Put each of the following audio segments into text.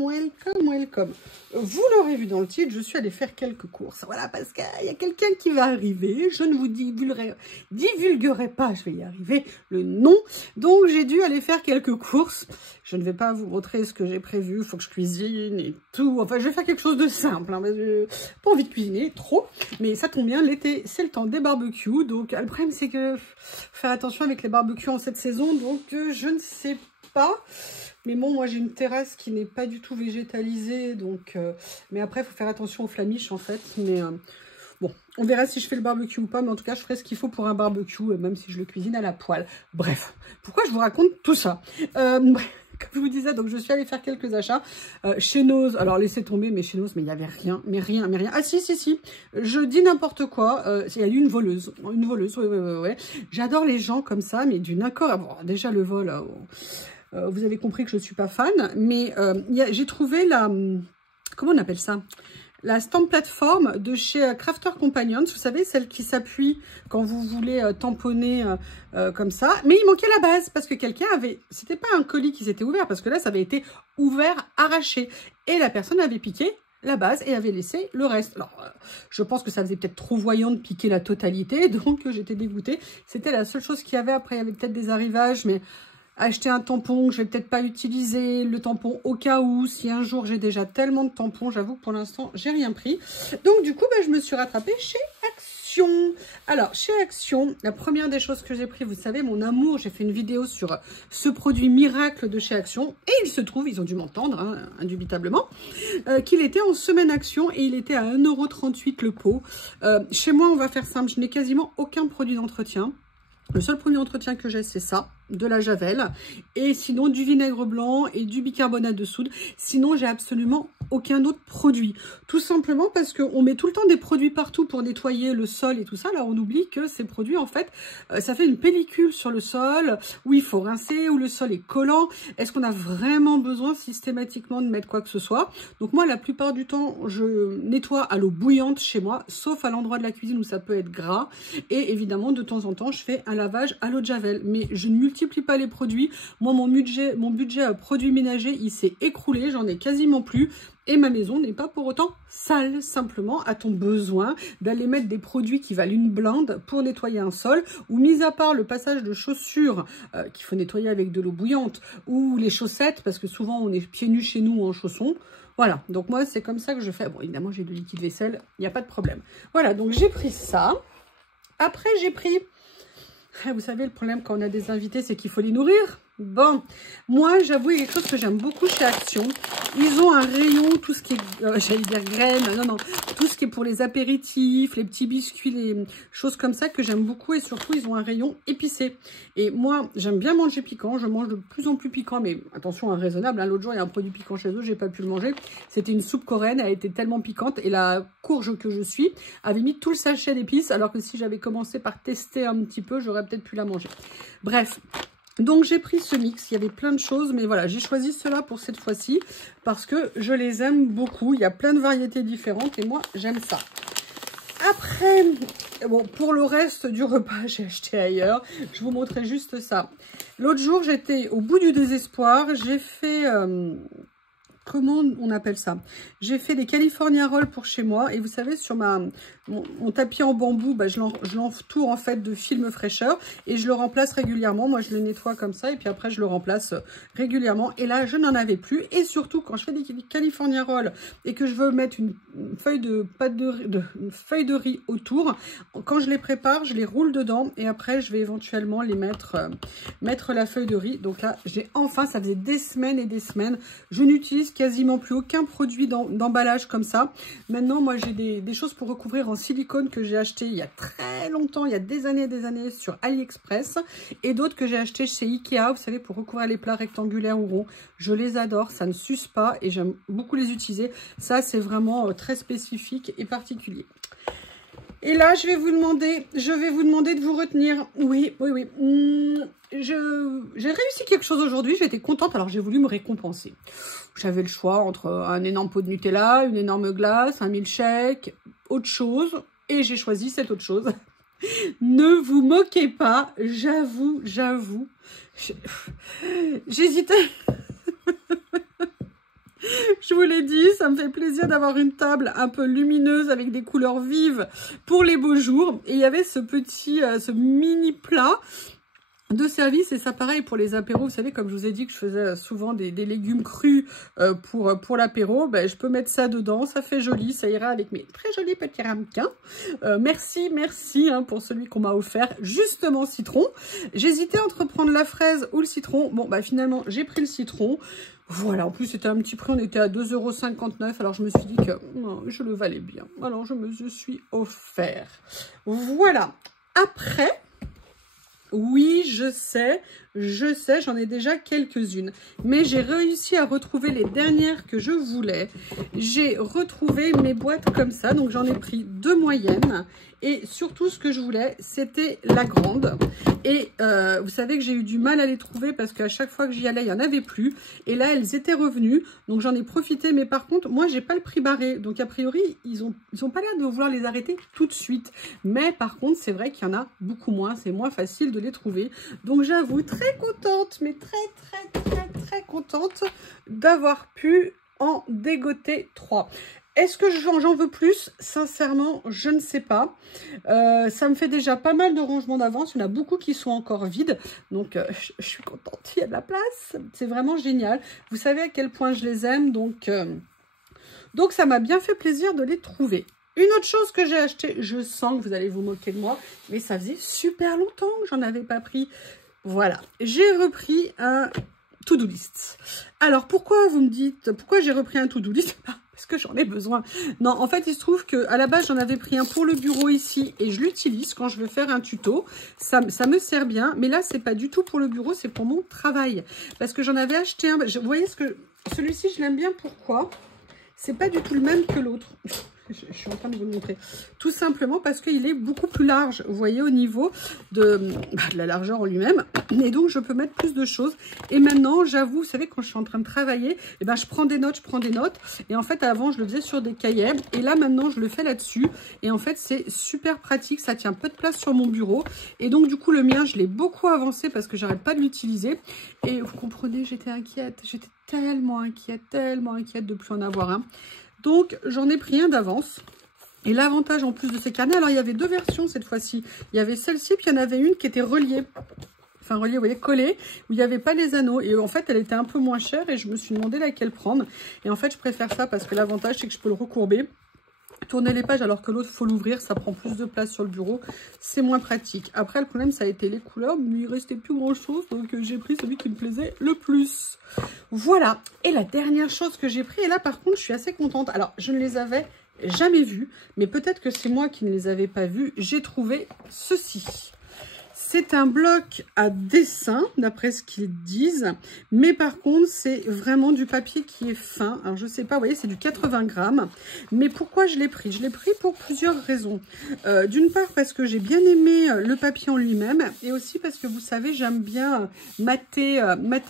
Welcome. Vous l'aurez vu dans le titre, je suis allée faire quelques courses. Voilà, parce qu'il y a quelqu'un qui va arriver. Je ne vous divulguerai pas, je vais y arriver, le nom. Donc, j'ai dû aller faire quelques courses. Je ne vais pas vous montrer ce que j'ai prévu. Il faut que je cuisine et tout. Enfin, je vais faire quelque chose de simple. Hein, parce que pas envie de cuisiner trop. Mais ça tombe bien, l'été, c'est le temps des barbecues. Donc, le problème, c'est que faire attention avec les barbecues en cette saison. Donc, je ne sais pas. Mais bon, moi j'ai une terrasse qui n'est pas du tout végétalisée, donc mais après il faut faire attention aux flamiches en fait. Mais bon, on verra si je fais le barbecue ou pas, mais en tout cas je ferai ce qu'il faut pour un barbecue, même si je le cuisine à la poêle. Bref, pourquoi je vous raconte tout ça? Bref, comme je vous disais, donc je suis allée faire quelques achats chez Nose. Alors laissez tomber, mais chez Nose, mais il n'y avait rien, mais rien. Ah si, je dis n'importe quoi. Il y a eu une voleuse, ouais. J'adore les gens comme ça, mais d'une accord. Bon, déjà le vol. Vous avez compris que je ne suis pas fan, mais j'ai trouvé la... Comment on appelle ça? La stamp plateforme de chez Crafter Companions. Vous savez, celle qui s'appuie quand vous voulez tamponner comme ça. Mais il manquait la base parce que quelqu'un avait... C'était pas un colis qui s'était ouvert parce que là, ça avait été ouvert, arraché. Et la personne avait piqué la base et avait laissé le reste. Alors, je pense que ça faisait peut-être trop voyant de piquer la totalité, donc j'étais dégoûtée. C'était la seule chose qu'il y avait. Après, il y avait peut-être des arrivages, mais... Acheter un tampon que je vais peut-être pas utiliser, le tampon au cas où, si un jour j'ai déjà tellement de tampons, j'avoue que pour l'instant j'ai rien pris. Donc du coup, je me suis rattrapée chez Action. Alors chez Action, la première des choses que j'ai pris, vous savez, mon amour, j'ai fait une vidéo sur ce produit miracle de chez Action. Et il se trouve, ils ont dû m'entendre, hein, indubitablement, qu'il était en semaine Action et il était à 1,38 € le pot. Chez moi, on va faire simple, je n'ai quasiment aucun produit d'entretien. Le seul produit d'entretien que j'ai, c'est ça, de la javel. Et sinon, du vinaigre blanc et du bicarbonate de soude. Sinon, j'ai absolument aucun autre produit. Tout simplement parce qu'on met tout le temps des produits partout pour nettoyer le sol et tout ça. Là, on oublie que ces produits, en fait, ça fait une pellicule sur le sol où il faut rincer, où le sol est collant. Est-ce qu'on a vraiment besoin systématiquement de mettre quoi que ce soit? Donc moi, la plupart du temps, je nettoie à l'eau bouillante chez moi, sauf à l'endroit de la cuisine où ça peut être gras. Et évidemment, de temps en temps, je fais un lavage à l'eau de javel. Mais je ne multiplie pas les produits. Moi, mon budget produits ménagers, il s'est écroulé. J'en ai quasiment plus. Et ma maison n'est pas pour autant sale. Simplement, a-t-on besoin d'aller mettre des produits qui valent une blinde pour nettoyer un sol? Ou mis à part le passage de chaussures qu'il faut nettoyer avec de l'eau bouillante, ou les chaussettes, parce que souvent on est pieds nus chez nous en chaussons. Voilà, donc moi c'est comme ça que je fais. Bon, évidemment j'ai du liquide vaisselle, il n'y a pas de problème. Voilà, donc j'ai pris ça. Après j'ai pris... Vous savez, le problème quand on a des invités, c'est qu'il faut les nourrir. Bon, moi, j'avoue, il y a quelque chose que j'aime beaucoup chez Action. Ils ont un rayon, tout ce qui est, j'allais dire graines, non, tout ce qui est pour les apéritifs, les petits biscuits, les choses comme ça que j'aime beaucoup. Et surtout, ils ont un rayon épicé. Et moi, j'aime bien manger piquant. Je mange de plus en plus piquant, mais attention, raisonnable. Hein. L'autre jour, il y a un produit piquant chez eux, j'ai pas pu le manger. C'était une soupe coréenne, elle a été tellement piquante. Et la courge que je suis avait mis tout le sachet d'épices, alors que si j'avais commencé par tester un petit peu, j'aurais peut-être pu la manger. Bref. Donc j'ai pris ce mix, il y avait plein de choses, mais voilà, j'ai choisi cela pour cette fois-ci parce que je les aime beaucoup. Il y a plein de variétés différentes et moi j'aime ça. Après, bon, pour le reste du repas, j'ai acheté ailleurs. Je vous montrerai juste ça. L'autre jour, j'étais au bout du désespoir. J'ai fait... comment on appelle ça? J'ai fait des California Rolls pour chez moi. Et vous savez, sur mon tapis en bambou, je l'entoure en fait de film fraîcheur. Et je le remplace régulièrement. Moi, je le nettoie comme ça. Et puis après, je le remplace régulièrement. Et là, je n'en avais plus. Et surtout, quand je fais des California Rolls et que je veux mettre une feuille de riz autour, quand je les prépare, je les roule dedans. Et après, je vais éventuellement les mettre la feuille de riz. Donc là, j'ai enfin, ça faisait des semaines et des semaines. Je n'utilise quasiment plus aucun produit d'emballage comme ça. Maintenant, moi, j'ai des choses pour recouvrir en silicone que j'ai acheté il y a très longtemps, il y a des années sur AliExpress, et d'autres que j'ai acheté chez Ikea, vous savez, pour recouvrir les plats rectangulaires ou ronds. Je les adore, ça ne s'use pas et j'aime beaucoup les utiliser. Ça, c'est vraiment très spécifique et particulier. Et là, je vais vous demander de vous retenir. Oui. J'ai réussi quelque chose aujourd'hui, j'étais contente, alors j'ai voulu me récompenser. J'avais le choix entre un énorme pot de Nutella, une énorme glace, un milkshake, autre chose, et j'ai choisi cette autre chose. Ne vous moquez pas, j'avoue, j'hésitais. vous l'ai dit, ça me fait plaisir d'avoir une table un peu lumineuse avec des couleurs vives pour les beaux jours. Et il y avait ce petit, ce mini plat de service, et ça pareil pour les apéros. Vous savez, comme je vous ai dit que je faisais souvent des légumes crus pour l'apéro, ben, je peux mettre ça dedans, ça fait joli, ça ira avec mes très jolis petits ramequins. Merci hein, pour celui qu'on m'a offert, justement citron. J'hésitais entre prendre la fraise ou le citron. Bon, bah finalement, j'ai pris le citron. Voilà, en plus c'était un petit prix, on était à 2,59 €, alors je me suis dit que non, je le valais bien. Alors je me suis offert. Voilà, après... Oui, je sais, j'en ai déjà quelques-unes. Mais j'ai réussi à retrouver les dernières que je voulais. J'ai retrouvé mes boîtes comme ça, donc j'en ai pris 2 moyennes. Et surtout, ce que je voulais, c'était la grande. Et vous savez que j'ai eu du mal à les trouver parce qu'à chaque fois que j'y allais, il n'y en avait plus. Et là, elles étaient revenues. Donc, j'en ai profité. Mais par contre, moi, j'ai pas le prix barré. Donc, a priori, ils ont pas l'air de vouloir les arrêter tout de suite. Mais par contre, c'est vrai qu'il y en a beaucoup moins. C'est moins facile de les trouver. Donc, j'avoue, très contente, mais très contente d'avoir pu en dégoter 3. Est-ce que j'en veux plus? Sincèrement, je ne sais pas. Ça me fait déjà pas mal de rangements d'avance. Il y en a beaucoup qui sont encore vides. Donc, je suis contente. Il y a de la place. C'est vraiment génial. Vous savez à quel point je les aime. Donc ça m'a bien fait plaisir de les trouver. Une autre chose que j'ai acheté, je sens que vous allez vous moquer de moi, mais ça faisait super longtemps que j'en avais pas pris. Voilà, j'ai repris un to-do list. Alors, pourquoi vous me dites, pourquoi j'ai repris un to-do list? Parce que j'en ai besoin. Non, en fait, il se trouve qu'à la base, j'en avais pris un pour le bureau ici et je l'utilise quand je veux faire un tuto. Ça me sert bien, mais là, c'est pas du tout pour le bureau, c'est pour mon travail. Parce que j'en avais acheté un. Vous voyez, celui-ci, je l'aime bien. Pourquoi? C'est pas du tout le même que l'autre. Je suis en train de vous le montrer. Tout simplement parce qu'il est beaucoup plus large, vous voyez, au niveau de la largeur en lui-même. Et donc, je peux mettre plus de choses. Et maintenant, j'avoue, vous savez, quand je suis en train de travailler, eh ben, je prends des notes. Et en fait, avant, je le faisais sur des cahiers. Et là, maintenant, je le fais là-dessus. Et en fait, c'est super pratique. Ça tient peu de place sur mon bureau. Et donc, du coup, le mien, je l'ai beaucoup avancé parce que j'arrête pas de l'utiliser. Et vous comprenez, j'étais inquiète. J'étais tellement inquiète de plus en avoir un. Donc, j'en ai pris un d'avance. Et l'avantage en plus de ces carnets, alors il y avait 2 versions cette fois-ci. Il y avait celle-ci, puis il y en avait une qui était reliée. Enfin, reliée, vous voyez, collée, où il n'y avait pas les anneaux. Et en fait, elle était un peu moins chère et je me suis demandé laquelle prendre. Et en fait, je préfère ça parce que l'avantage, c'est que je peux le recourber. Tourner les pages alors que l'autre, il faut l'ouvrir. Ça prend plus de place sur le bureau. C'est moins pratique. Après, le problème, ça a été les couleurs. Mais il ne restait plus grand-chose. Donc, j'ai pris celui qui me plaisait le plus. Voilà. Et la dernière chose que j'ai pris, et là, par contre, je suis assez contente. Alors, je ne les avais jamais vus. Mais peut-être que c'est moi qui ne les avais pas vus. J'ai trouvé ceci. C'est un bloc à dessin, d'après ce qu'ils disent. Mais par contre, c'est vraiment du papier qui est fin. Alors, je sais pas, vous voyez, c'est du 80 grammes. Mais pourquoi je l'ai pris? Je l'ai pris pour plusieurs raisons. D'une part, parce que j'ai bien aimé le papier en lui-même. Et aussi parce que, vous savez, j'aime bien mater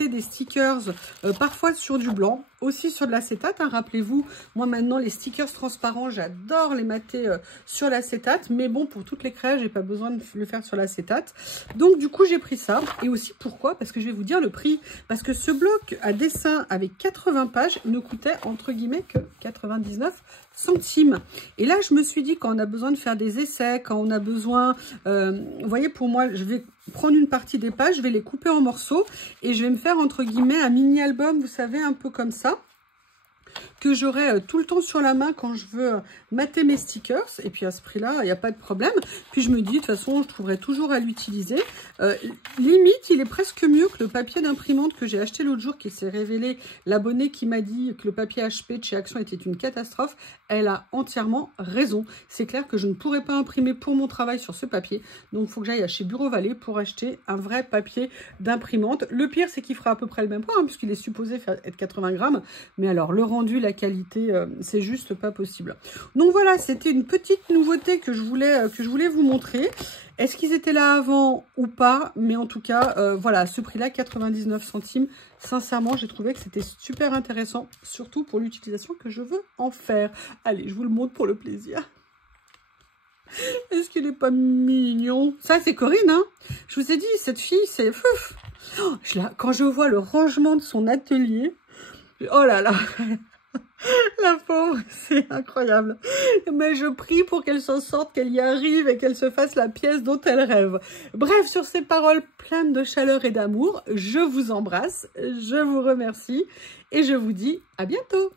des stickers, parfois sur du blanc. Aussi sur de l'acétate, hein, rappelez-vous, moi maintenant les stickers transparents, j'adore les mater sur l'acétate, mais bon, pour toutes les crèches, j'ai pas besoin de le faire sur l'acétate. Donc du coup, j'ai pris ça. Et aussi pourquoi? Parce que je vais vous dire le prix. Parce que ce bloc à dessin avec 80 pages ne coûtait entre guillemets que 99 centimes. Et là, je me suis dit, quand on a besoin de faire des essais, quand on a besoin, vous voyez, pour moi, je vais prendre une partie des pages, je vais les couper en morceaux et je vais me faire, entre guillemets, un mini-album, vous savez, un peu comme ça, que j'aurai tout le temps sur la main quand je veux mater mes stickers. Et puis à ce prix-là, il n'y a pas de problème. Puis je me dis, de toute façon, je trouverai toujours à l'utiliser. Limite, il est presque mieux que le papier d'imprimante que j'ai acheté l'autre jour, qui s'est révélé, l'abonné qui m'a dit que le papier HP de chez Action était une catastrophe. Elle a entièrement raison. C'est clair que je ne pourrais pas imprimer pour mon travail sur ce papier. Donc, il faut que j'aille à chez Bureau Vallée pour acheter un vrai papier d'imprimante. Le pire, c'est qu'il fera à peu près le même poids, hein, puisqu'il est supposé être 80 grammes. Mais alors, le rendu, la qualité, c'est juste pas possible. Donc voilà, c'était une petite nouveauté que je voulais vous montrer. Est-ce qu'ils étaient là avant ou pas? Mais en tout cas, voilà, à ce prix-là, 99 centimes. Sincèrement, j'ai trouvé que c'était super intéressant, surtout pour l'utilisation que je veux en faire. Allez, je vous le montre pour le plaisir. Est-ce qu'il n'est pas mignon? Ça, c'est Corinne, hein? Je vous ai dit, cette fille, c'est... Oh, quand je vois le rangement de son atelier, oh là là. La pauvre, c'est incroyable. Mais je prie pour qu'elle s'en sorte, qu'elle y arrive et qu'elle se fasse la pièce dont elle rêve. Bref, sur ces paroles pleines de chaleur et d'amour, je vous embrasse, je vous remercie et je vous dis à bientôt.